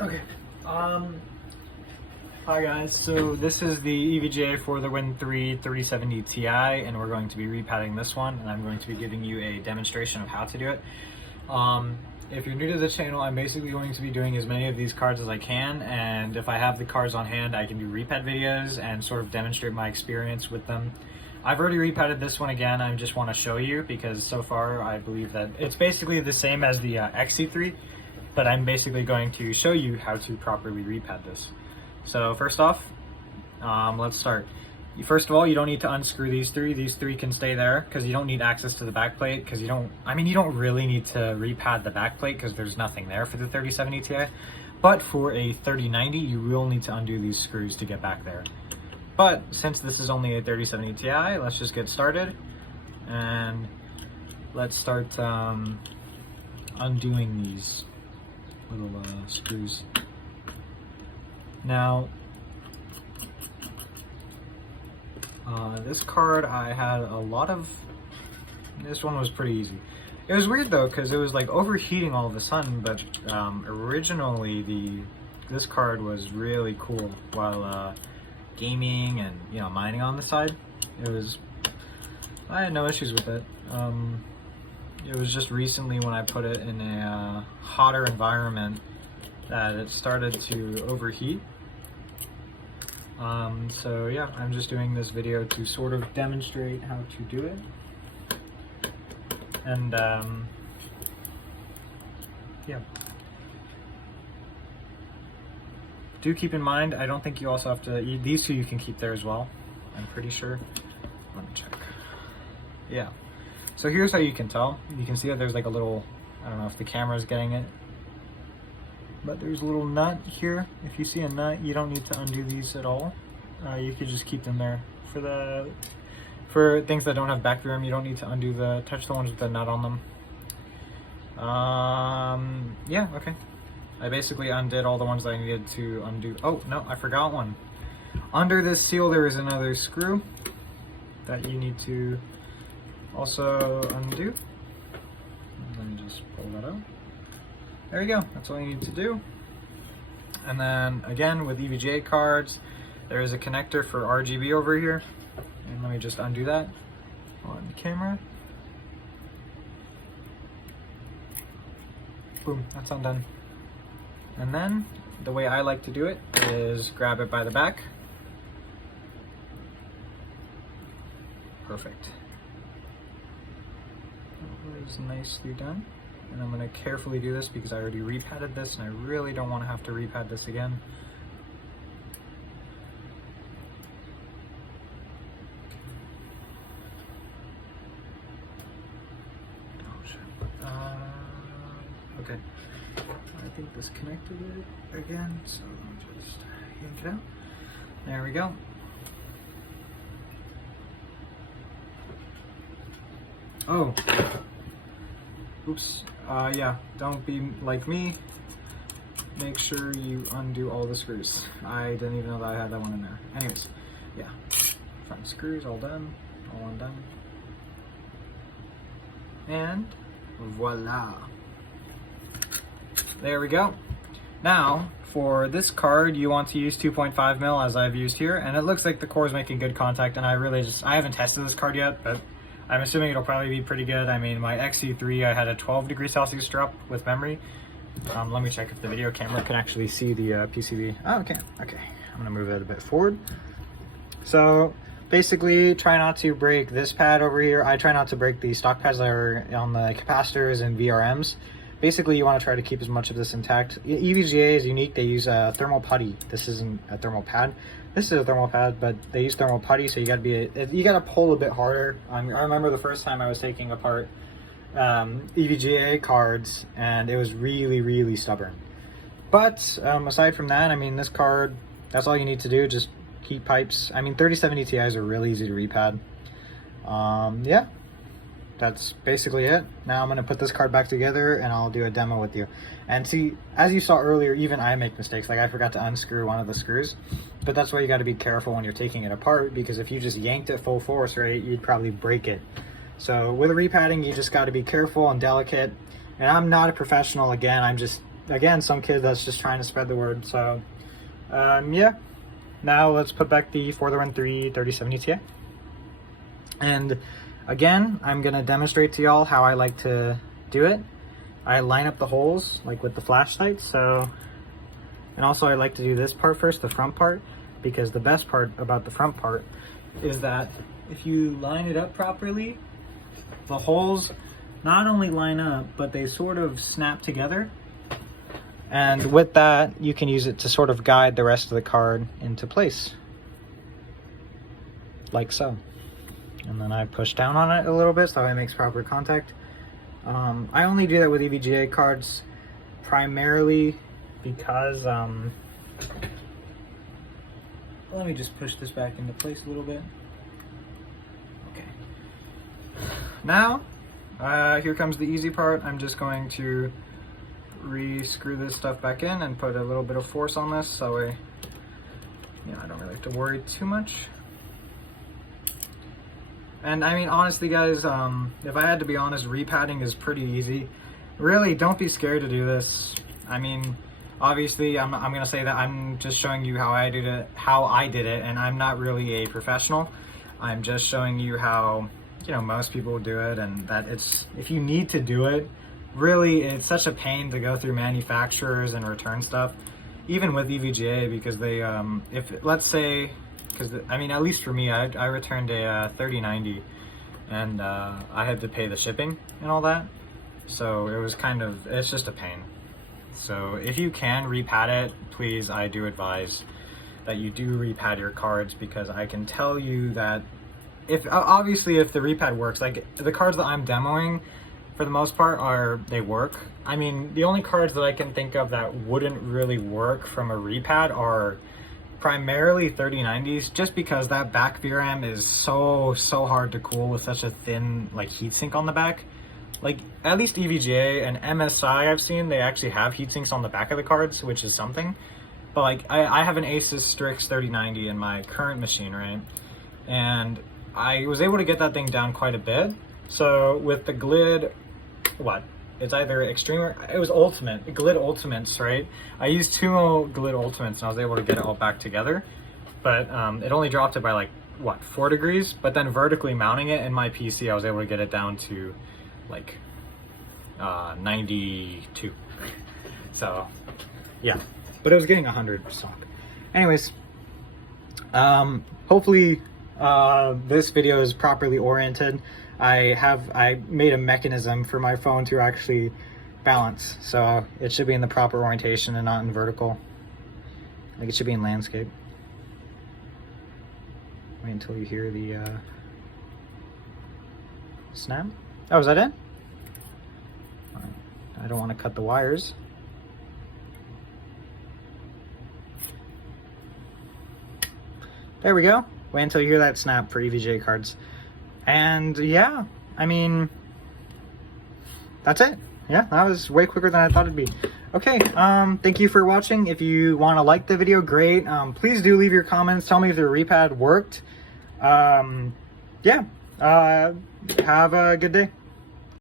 Okay. Hi guys. So this is the EVGA for the Win3 3070 Ti, and we're going to be repadding this one, and I'm going to be giving you a demonstration of how to do it. If you're new to the channel, I'm basically going to be doing as many of these cards as I can, and if I have the cards on hand, I can do repad videos and sort of demonstrate my experience with them. I've already repadded this one again. I just want to show you because so far I believe that it's basically the same as the XC3, but I'm basically going to show you how to properly repad this. So first off, let's start. First of all, you don't need to unscrew these three. These three can stay there because you don't need access to the back plate, because you don't really need to repad the back plate because there's nothing there for the 3070 Ti. But for a 3090, you will need to undo these screws to get back there. But since this is only a 3070 Ti, let's just get started and let's start undoing these little screws. Now, this card I had a lot of. This one was pretty easy. It was weird though because it was like overheating all of a sudden, but originally this card was really cool while gaming and mining on the side. I had no issues with it. It was just recently when I put it in a hotter environment that it started to overheat. So yeah, I'm just doing this video to sort of demonstrate how to do it. And yeah. Do keep in mind, I don't think you also have to, these two you can keep there as well, I'm pretty sure. Let me check. Yeah. So here's how you can tell. You can see that there's like a little, I don't know if the camera's getting it, but there's a little nut here. If you see a nut, you don't need to undo these at all. You could just keep them there. For things that don't have back through them, you don't need to touch the ones with the nut on them. Yeah, okay. I basically undid all the ones that I needed to undo. Oh, no, I forgot one. Under this seal, there is another screw that you need to also undo. And then just pull that out. There you go, that's all you need to do. And then again, with EVGA cards, there is a connector for RGB over here. And let me just undo that on camera. Boom, that's undone. And then, the way I like to do it is grab it by the back. Perfect. That was nicely done. And I'm going to carefully do this because I already repadded this and I really don't want to have to repad this again. Okay. I think this connected it again, so I'll just yank it out. There we go. Oh. Oops. Yeah, don't be like me. Make sure you undo all the screws. I didn't even know that I had that one in there. Anyways, yeah. Front screws all done, all undone. And voila. There we go. Now, for this card, you want to use 2.5 mil as I've used here, and it looks like the core is making good contact, and I haven't tested this card yet, but I'm assuming it'll probably be pretty good. I mean, my XC3, I had a 12 degrees Celsius drop with memory. Let me check if the video camera can actually see the PCB. Oh, okay. Okay, I'm gonna move it a bit forward. So basically, try not to break this pad over here. I try not to break the stock pads that are on the capacitors and VRMs. Basically, you want to try to keep as much of this intact. EVGA is unique. They use a thermal putty. This isn't a thermal pad. This is a thermal pad, but they use thermal putty, so you gotta pull a bit harder. I remember the first time I was taking apart EVGA cards, and it was really, really stubborn. But aside from that, I mean, this card, that's all you need to do. Just keep pipes. I mean, 3070 Ti's are really easy to repad. Yeah. That's basically it. Now I'm going to put this card back together and I'll do a demo with you. And see, as you saw earlier, even I make mistakes. Like I forgot to unscrew one of the screws. But that's why you got to be careful when you're taking it apart, because if you just yanked it full force, right, you'd probably break it. So with repadding, you just got to be careful and delicate. And I'm not a professional, again, I'm just again, some kid that's just trying to spread the word. So yeah, now let's put back the For the Run 3 3070 Ti. And again, I'm gonna demonstrate to y'all how I like to do it. I line up the holes like with the flashlight. So, and also I like to do this part first, the front part, because the best part about the front part is that if you line it up properly, the holes not only line up, but they sort of snap together. And with that, you can use it to sort of guide the rest of the card into place. Like so. And then I push down on it a little bit so it makes proper contact. I only do that with EVGA cards primarily because, let me just push this back into place a little bit. Okay. Now, here comes the easy part. I'm just going to re-screw this stuff back in and put a little bit of force on this so I don't really have to worry too much. And I mean, honestly guys, if I had to be honest, repadding is pretty easy. Really, don't be scared to do this. I mean, obviously, I'm gonna say that I'm just showing you how I did it, and I'm not really a professional. I'm just showing you how, most people do it, and that if you need to do it, really, it's such a pain to go through manufacturers and return stuff, even with EVGA, because they, let's say, because I mean, at least for me, I returned a 3090, and I had to pay the shipping and all that, so it was it's just a pain. So if you can repad it, please, I do advise that you do repad your cards, because I can tell you that obviously if the repad works, like the cards that I'm demoing, for the most part, they work. I mean, the only cards that I can think of that wouldn't really work from a repad are primarily 3090s, just because that back VRAM is so hard to cool with such a thin like heatsink on the back. Like, at least EVGA and MSI I've seen, they actually have heatsinks on the back of the cards, which is something. But like, I have an Asus Strix 3090 in my current machine, right? And I was able to get that thing down quite a bit. So with the GLID, it's either Extreme or it was Ultimate, GLID Ultimates, right? I used 2 GLID Ultimates and I was able to get it all back together. But it only dropped it by like, 4 degrees? But then vertically mounting it in my PC, I was able to get it down to like 92. So yeah, but it was getting 100 stock. Anyways, hopefully this video is properly oriented. I made a mechanism for my phone to actually balance, so it should be in the proper orientation and not in vertical. Like, it should be in landscape. Wait until you hear the snap. Oh, is that it? I don't want to cut the wires. There we go. Wait until you hear that snap for EVGA cards. And yeah, I mean, that's it. Yeah, that was way quicker than I thought it'd be. Okay, thank you for watching. If you want to like the video, great. Please do leave your comments. Tell me if the repad worked. Yeah, have a good day.